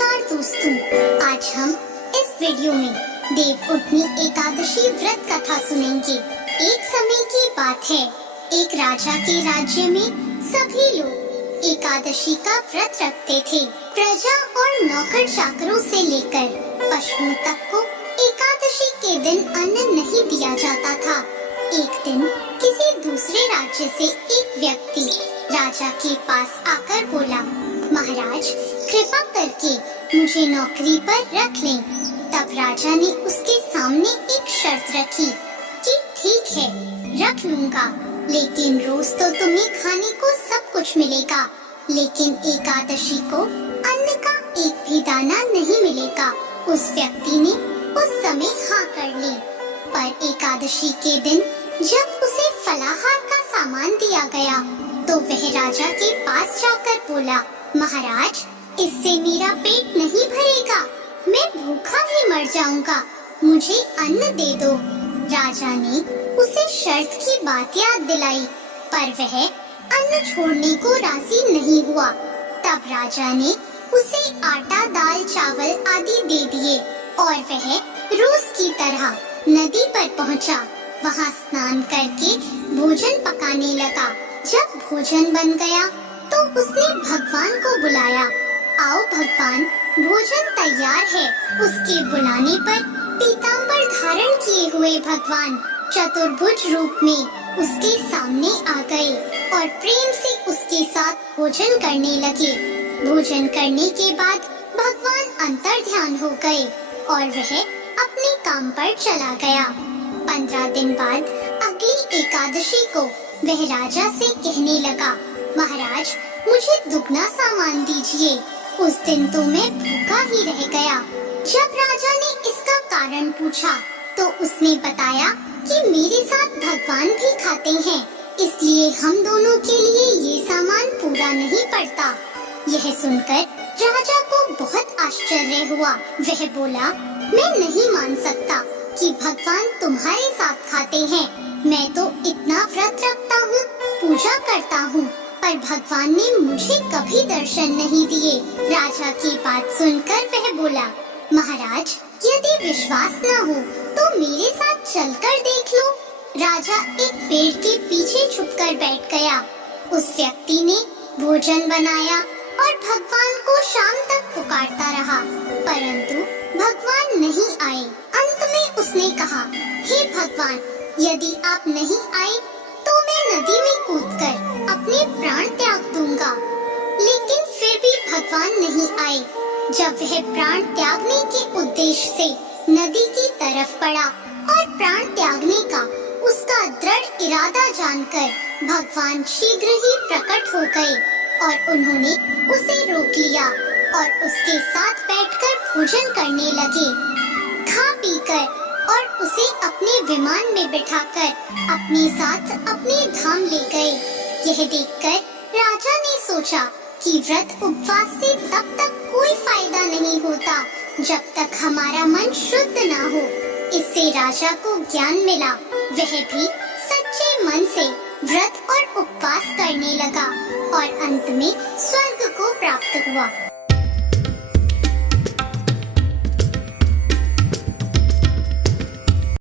नमस्कार दोस्तों, आज हम इस वीडियो में देवउठनी एकादशी व्रत कथा सुनेंगे। एक समय की बात है, एक राजा के राज्य में सभी लोग एकादशी का व्रत रखते थे। प्रजा और नौकर चाकरों से लेकर पशुओं तक को एकादशी के दिन अन्न नहीं दिया जाता था। एक दिन किसी दूसरे राज्य से एक व्यक्ति राजा के पास आकर बोला, महाराज कृपा करके मुझे नौकरी पर रख लें। तब राजा ने उसके सामने एक शर्त रखी कि ठीक है, रख लूंगा, लेकिन रोज तो तुम्हें खाने को सब कुछ मिलेगा, लेकिन एकादशी को अन्न का एक भी दाना नहीं मिलेगा। उस व्यक्ति ने उस समय हाँ कर ली। पर एकादशी के दिन जब उसे फलाहार का सामान दिया गया तो वह राजा के पास जाकर बोला, महाराज इससे मेरा पेट नहीं भरेगा, मैं भूखा ही मर जाऊंगा, मुझे अन्न दे दो। राजा ने उसे शर्त की बात याद दिलाई, पर वह अन्न छोड़ने को राजी नहीं हुआ। तब राजा ने उसे आटा, दाल, चावल आदि दे दिए और वह रोज की तरह नदी पर पहुंचा। वहां स्नान करके भोजन पकाने लगा। जब भोजन बन गया तो उसने भगवान को बुलाया। आओ भगवान, भोजन तैयार है। उसके बुलाने पर पीताम्बर धारण किए हुए भगवान चतुर्भुज रूप में उसके सामने आ गए और प्रेम से उसके साथ भोजन करने लगे। भोजन करने के बाद भगवान अंतर ध्यान हो गए और वह अपने काम पर चला गया। 15 दिन बाद अगली एकादशी को वह राजा से कहने लगा, महाराज मुझे दुगना सामान दीजिए। उस दिन तो मैं भूखा ही रह गया। जब राजा ने इसका कारण पूछा तो उसने बताया कि मेरे साथ भगवान भी खाते हैं, इसलिए हम दोनों के लिए ये सामान पूरा नहीं पड़ता। यह सुनकर राजा को बहुत आश्चर्य हुआ। वह बोला, मैं नहीं मान सकता कि भगवान तुम्हारे साथ खाते हैं। मैं तो इतना व्रत रखता हूँ, पूजा करता हूँ, पर भगवान ने मुझे कभी दर्शन नहीं दिए। राजा की बात सुनकर वह बोला, महाराज यदि विश्वास न हो तो मेरे साथ चलकर देख लो। राजा एक पेड़ के पीछे छुपकर बैठ गया। उस व्यक्ति ने भोजन बनाया और भगवान को शाम तक पुकारता रहा, परंतु भगवान नहीं आए। अंत में उसने कहा, हे भगवान, यदि आप नहीं आए तो मैं नदी में कूदकर अपने प्राण त्याग दूंगा। लेकिन फिर भी भगवान नहीं आए। जब वह प्राण त्यागने के उद्देश्य से नदी की तरफ बढ़ा और प्राण त्यागने का उसका दृढ़ इरादा जानकर भगवान शीघ्र ही प्रकट हो गए और उन्होंने उसे रोक लिया और उसके साथ बैठकर भोजन करने लगे। खा पीकर और उसे अपने विमान में बिठाकर अपने साथ अपने धाम ले गए। यह देखकर राजा ने सोचा कि व्रत उपवास से तब तक कोई फायदा नहीं होता जब तक हमारा मन शुद्ध ना हो। इससे राजा को ज्ञान मिला। वह भी सच्चे मन से व्रत और उपवास करने लगा और अंत में स्वर्ग को प्राप्त हुआ।